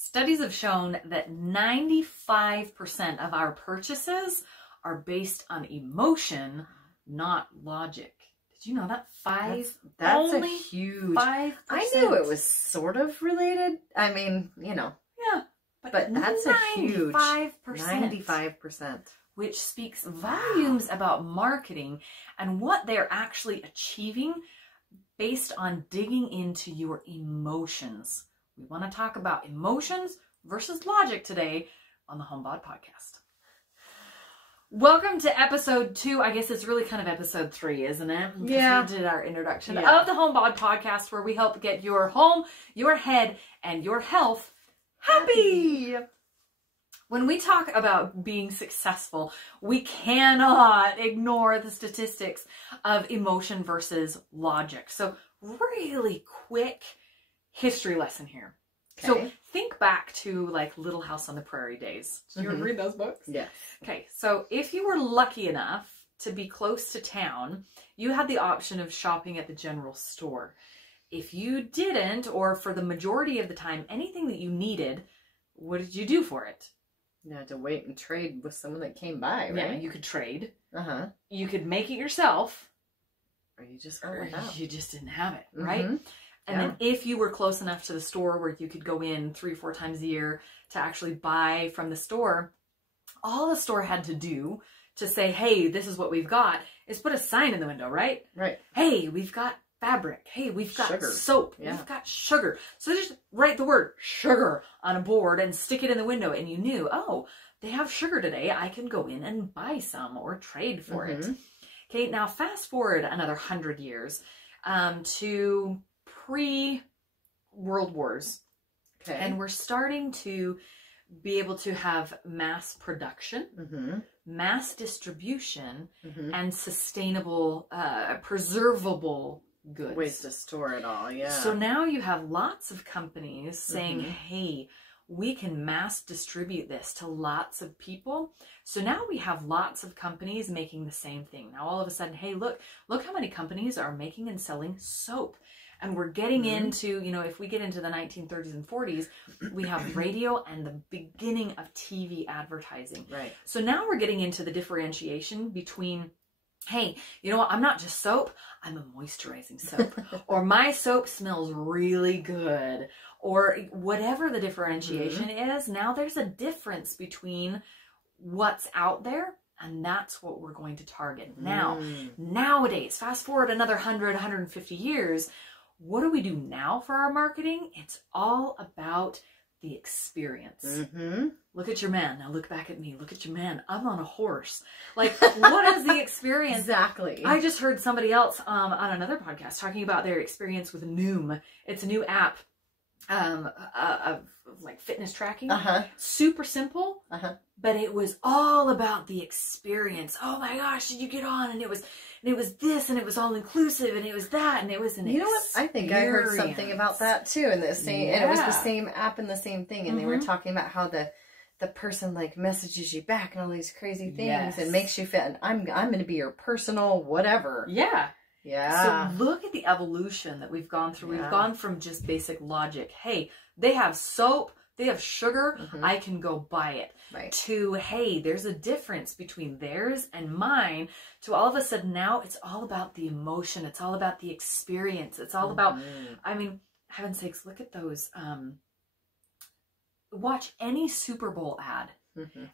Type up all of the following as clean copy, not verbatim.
Studies have shown that 95% of our purchases are based on emotion, not logic. Did you know that? That's a huge... 5%. I knew it was sort of related. I mean, you know. Yeah. But that's a huge 95%. 95%. Which speaks volumes about marketing and what they're actually achieving based on digging into your emotions. We want to talk about emotions versus logic today on the HomeBod Podcast. Welcome to episode 2. I guess it's really kind of episode 3, isn't it? Yeah. We did our introduction of the HomeBod Podcast, where we help get your home, your head, and your health happy. When we talk about being successful, we cannot ignore the statistics of emotion versus logic. So really quick history lesson here. Okay. So think back to like Little House on the Prairie days. Did you ever read those books? Yes. Okay, so if you were lucky enough to be close to town, you had the option of shopping at the general store. If you didn't, or for the majority of the time, anything that you needed, what did you do for it? You had to wait and trade with someone that came by, right? Yeah, you could trade. Uh-huh. You could make it yourself. Or you just went without. You just didn't have it, right? And then if you were close enough to the store where you could go in 3 or 4 times a year to actually buy from the store, all the store had to do to say, hey, this is what we've got, is put a sign in the window, right? Right. Hey, we've got fabric. Hey, we've got sugar. Soap. Yeah. We've got sugar. So just write the word sugar on a board and stick it in the window, and you knew, oh, they have sugar today. I can go in and buy some or trade for it. Okay, now fast forward another 100 years to pre-World Wars. Okay. And we're starting to be able to have mass production, mass distribution, and sustainable, preservable goods. Ways to store it all, yeah. So now you have lots of companies saying, hey, we can mass distribute this to lots of people. So now we have lots of companies making the same thing. Now all of a sudden, hey, look how many companies are making and selling soap. And we're getting into, you know, if we get into the 1930s and 40s, we have radio and the beginning of TV advertising. Right. So now we're getting into the differentiation between, hey, you know what, I'm not just soap, I'm a moisturizing soap. Or my soap smells really good. Or whatever the differentiation is, now there's a difference between what's out there, and that's what we're going to target. Now, nowadays, fast forward another 100, 150 years, what do we do now for our marketing? It's all about the experience. Look at your man. Now look back at me. Look at your man. I'm on a horse. Like, what is the experience? Exactly. I just heard somebody else on another podcast talking about their experience with Noom. It's a new app of like fitness tracking. Super simple. But it was all about the experience. Oh my gosh, did you get on? And it was this, and it was all inclusive, and it was that, and it was an You know what? I think I heard something about that too in the same, and it was the same app and the same thing, and they were talking about how the person like messages you back and all these crazy things and makes you feel, and I'm going to be your personal whatever. Yeah. Yeah. So look at the evolution that we've gone through. We've gone from just basic logic. Hey, they have soap. They have sugar. I can go buy it. Right. To, hey, there's a difference between theirs and mine. To all of a sudden now it's all about the emotion. It's all about the experience. It's all about, I mean, heaven's sakes, look at those. Watch any Super Bowl ad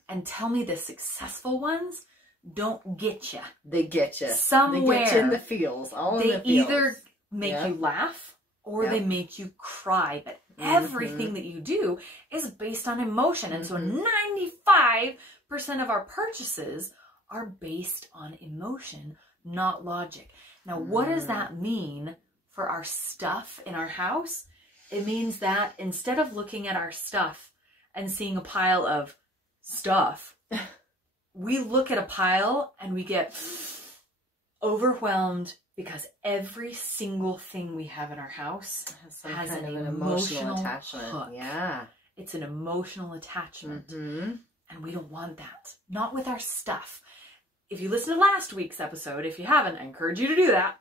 and tell me the successful ones don't get you. They get you. Somewhere. They get you in the feels. All in the feels. They either make you laugh or they make you cry. But everything that you do is based on emotion. And so 95% of our purchases are based on emotion, not logic. Now, what does that mean for our stuff in our house? It means that instead of looking at our stuff and seeing a pile of stuff, we look at a pile and we get overwhelmed because every single thing we have in our house has an emotional attachment. Hook. Yeah. It's an emotional attachment. And we don't want that. Not with our stuff. If you listen to last week's episode, if you haven't, I encourage you to do that.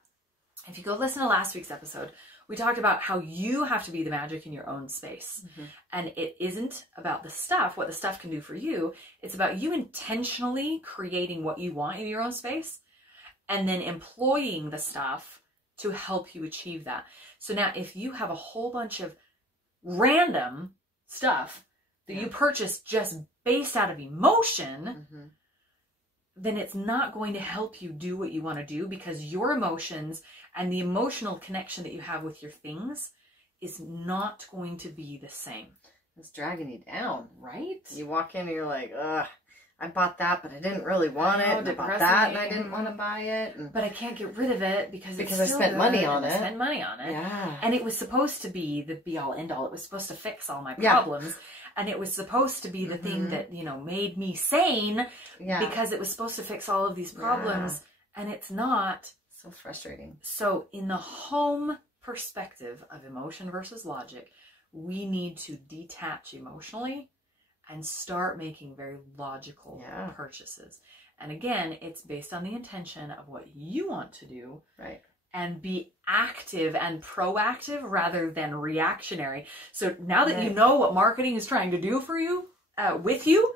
If you go listen to last week's episode, We talked about how you have to be the magic in your own space. And it isn't about the stuff, what the stuff can do for you. It's about you intentionally creating what you want in your own space and then employing the stuff to help you achieve that. So now if you have a whole bunch of random stuff that you purchase just based out of emotion, then it's not going to help you do what you want to do, because your emotions and the emotional connection that you have with your things is not going to be the same. It's dragging you down. Right? You walk in and you're like, ugh, I bought that, but I didn't really want it. And I bought that and I didn't want to buy it. But I can't get rid of it because I spent money on it. I spent money on it. Yeah. And it was supposed to be the be all end all. It was supposed to fix all my problems. And it was supposed to be the thing that, you know, made me sane because it was supposed to fix all of these problems. And it's not. So frustrating. So in the home perspective of emotion versus logic, we need to detach emotionally and start making very logical purchases. And again, it's based on the intention of what you want to do. Right. And be active and proactive rather than reactionary. So now that you know what marketing is trying to do for you, with you,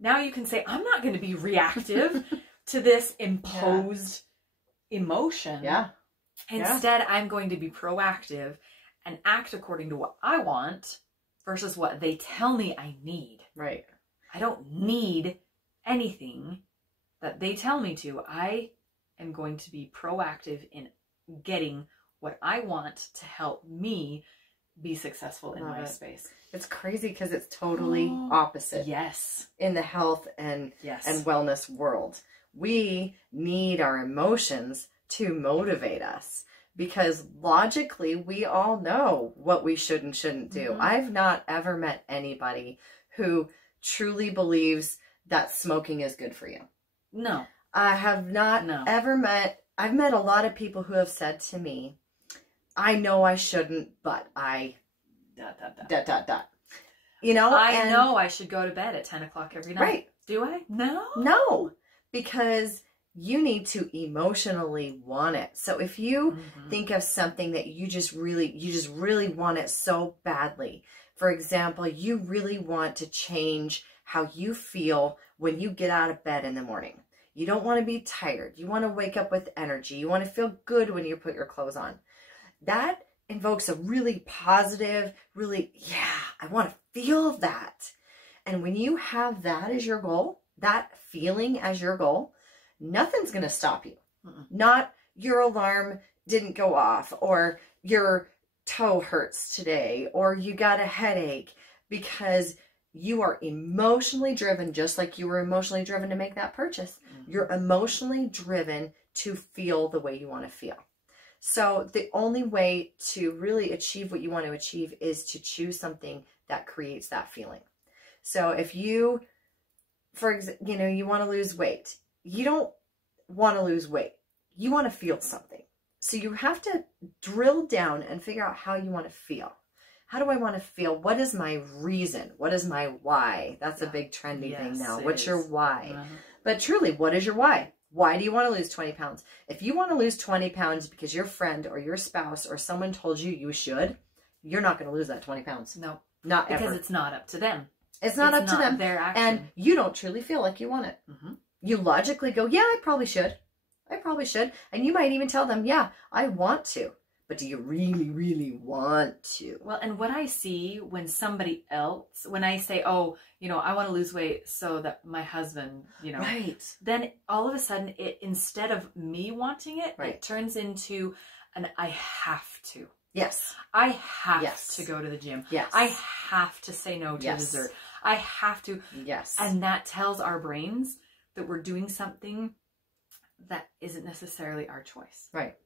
now you can say, I'm not going to be reactive to this imposed emotion. Instead, I'm going to be proactive and act according to what I want versus what they tell me I need. Right. I don't need anything that they tell me to. I am going to be proactive in getting what I want to help me be successful in my space. It's crazy because it's totally opposite. Yes. In the health and wellness world. We need our emotions to motivate us, because logically we all know what we should and shouldn't do. I've not ever met anybody who truly believes that smoking is good for you. No. I have not ever met, I've met a lot of people who have said to me, I know I shouldn't, but I... ... You know? I know I should go to bed at 10 o'clock every night. Right. Do I? No. No. Because you need to emotionally want it. So if you think of something that you just really want it so badly. For example, you really want to change how you feel when you get out of bed in the morning. You don't want to be tired. You want to wake up with energy. You want to feel good when you put your clothes on. That invokes a really positive, I want to feel that. And when you have that as your goal, that feeling as your goal, nothing's going to stop you. Not your alarm didn't go off, or your toe hurts today, or you got a headache, because you are emotionally driven, just like you were emotionally driven to make that purchase. You're emotionally driven to feel the way you want to feel. So the only way to really achieve what you want to achieve is to choose something that creates that feeling. So if you, for example, you know, you want to lose weight, you don't want to lose weight. You want to feel something. So you have to drill down and figure out how you want to feel. How do I want to feel? What is my reason? What is my why? That's a big trendy thing now. What's your why? But truly, what is your why? Why do you want to lose 20 pounds? If you want to lose 20 pounds because your friend or your spouse or someone told you you should, you're not going to lose that 20 pounds. No. Not ever. Because it's not up to them. It's not up to them. Their action. And you don't truly feel like you want it. You logically go, yeah, I probably should. I probably should. And you might even tell them, yeah, I want to. But do you really, really want to? Well, and what I see when somebody else, when I say, oh, you know, I want to lose weight so that my husband, you know, then all of a sudden, instead of me wanting it, it turns into an I have to. Yes. I have to go to the gym. Yes. I have to say no to dessert. I have to. Yes. And that tells our brains that we're doing something that isn't necessarily our choice. Right.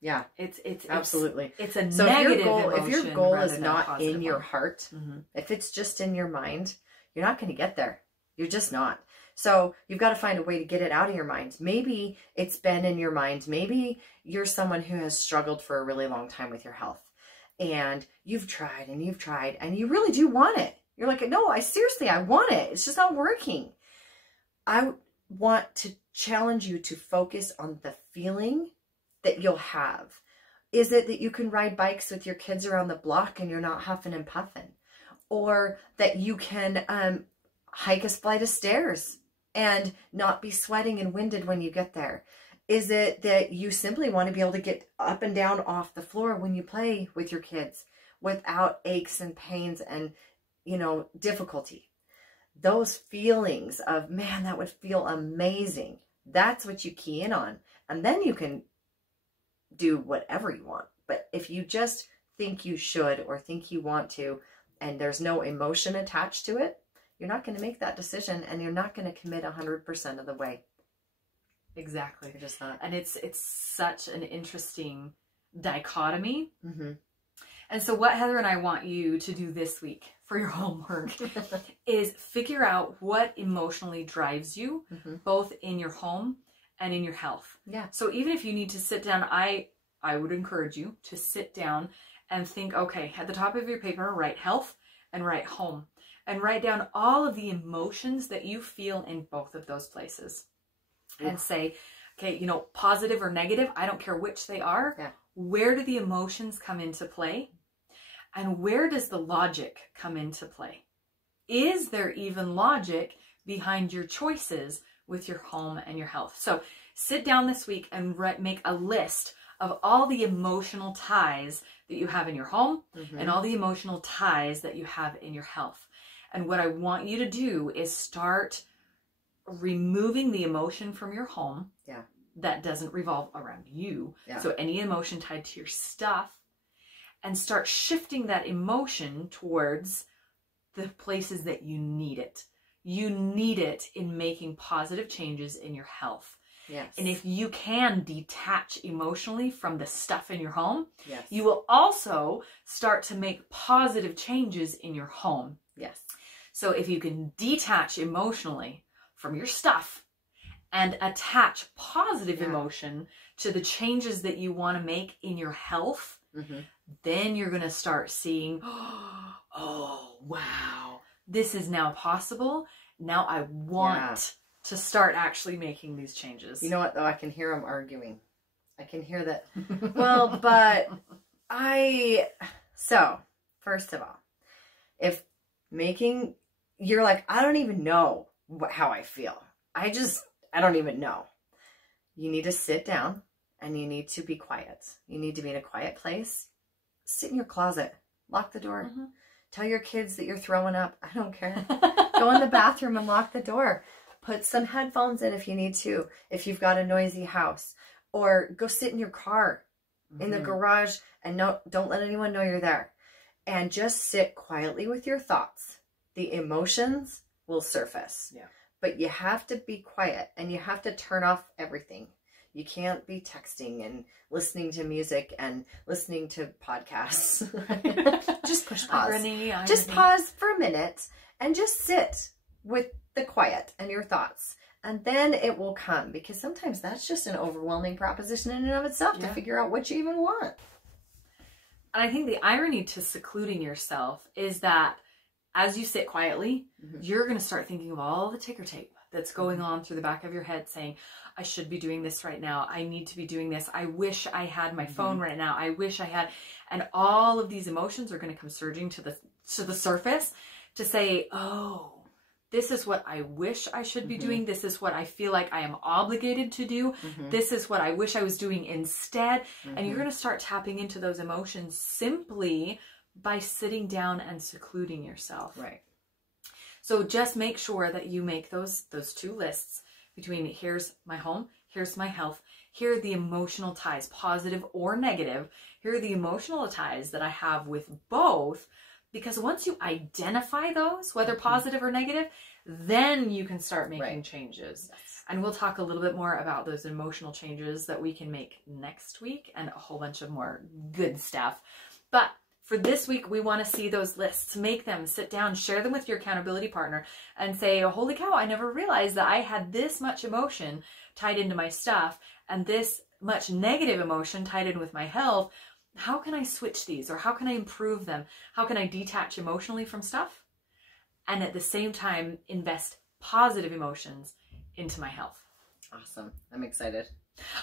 Yeah. It's absolutely. It's a negative emotion. If your goal is not in your heart, if it's just in your mind, you're not going to get there. You're just not. So you've got to find a way to get it out of your mind. Maybe it's been in your mind. Maybe you're someone who has struggled for a really long time with your health, and you've tried and you've tried and you really do want it. You're like, no, I want it. It's just not working. I want to challenge you to focus on the feeling that you'll have. Is it that you can ride bikes with your kids around the block and you're not huffing and puffing? Or that you can hike a flight of stairs and not be sweating and winded when you get there? Is it that you simply want to be able to get up and down off the floor when you play with your kids without aches and pains and, you know, difficulty? Those feelings of, man, that would feel amazing. That's what you key in on. And then you can do whatever you want. But if you just think you should or think you want to, and there's no emotion attached to it, you're not going to make that decision, and you're not going to commit 100% of the way. Exactly. You're just not. And it's such an interesting dichotomy. Mm-hmm. And so what Heather and I want you to do this week for your homework is figure out what emotionally drives you, both in your home and in your health. Yeah. So even if you need to sit down, I would encourage you to sit down and think, okay, at the top of your paper, write health and write home, and write down all of the emotions that you feel in both of those places. Yeah. And say, okay, you know, positive or negative, I don't care which they are. Yeah. Where do the emotions come into play? And where does the logic come into play? Is there even logic behind your choices with your home and your health? So sit down this week and make a list of all the emotional ties that you have in your home and all the emotional ties that you have in your health. And what I want you to do is start removing the emotion from your home that doesn't revolve around you. So any emotion tied to your stuff, and start shifting that emotion towards the places that you need it. You need it in making positive changes in your health. Yes. And if you can detach emotionally from the stuff in your home, yes, you will also start to make positive changes in your home. Yes. So if you can detach emotionally from your stuff and attach positive emotion to the changes that you want to make in your health, then you're going to start seeing, oh, wow, this is now possible. Now I want to start actually making these changes. You know what, though? I can hear them arguing. I can hear that. Well, but so first of all, if you're like, I don't even know how I feel. I don't even know. You need to sit down and you need to be quiet. You need to be in a quiet place. Sit in your closet. Lock the door. Tell your kids that you're throwing up. I don't care. Go in the bathroom and lock the door. Put some headphones in if you need to, if you've got a noisy house. Or go sit in your car, in the garage, and don't let anyone know you're there. And just sit quietly with your thoughts. The emotions will surface. Yeah. But you have to be quiet, and you have to turn off everything. You can't be texting and listening to music and listening to podcasts. Just push pause. Just pause for a minute and just sit with the quiet and your thoughts. And then it will come, because sometimes that's just an overwhelming proposition in and of itself to figure out what you even want. And I think the irony to secluding yourself is that as you sit quietly, you're going to start thinking of all the ticker tape that's going on through the back of your head saying, I should be doing this right now. I need to be doing this. I wish I had my phone right now. I wish I had. And all of these emotions are going to come surging to the surface to say, oh, this is what I wish I should be doing. This is what I feel like I am obligated to do. This is what I wish I was doing instead. And you're going to start tapping into those emotions simply by sitting down and secluding yourself. Right. So just make sure that you make those two lists between here's my home, here's my health, here are the emotional ties, positive or negative. Here are the emotional ties that I have with both. Because once you identify those, whether positive or negative, then you can start making changes. Yes. And we'll talk a little bit more about those emotional changes that we can make next week and a whole bunch of more good stuff. But for this week, we want to see those lists. Make them, sit down, share them with your accountability partner and say, oh, holy cow, I never realized that I had this much emotion tied into my stuff and this much negative emotion tied in with my health. How can I switch these, or how can I improve them? How can I detach emotionally from stuff and at the same time invest positive emotions into my health? Awesome. I'm excited.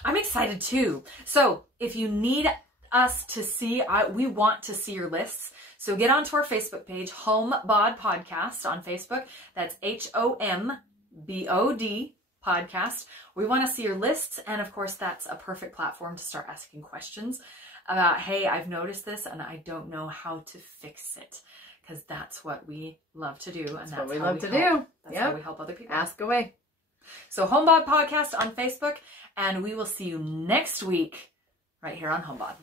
I'm excited too. So if you need us to see, we want to see your lists. So get onto our Facebook page, Home Bod Podcast on Facebook. That's HOMBOD Podcast. We want to see your lists. And of course, that's a perfect platform to start asking questions about, hey, I've noticed this and I don't know how to fix it. Because that's what we love to do. And that's what we how love we to help. do. That's how we help other people. Ask away. So HomeBod Podcast on Facebook. And we will see you next week right here on HomeBod.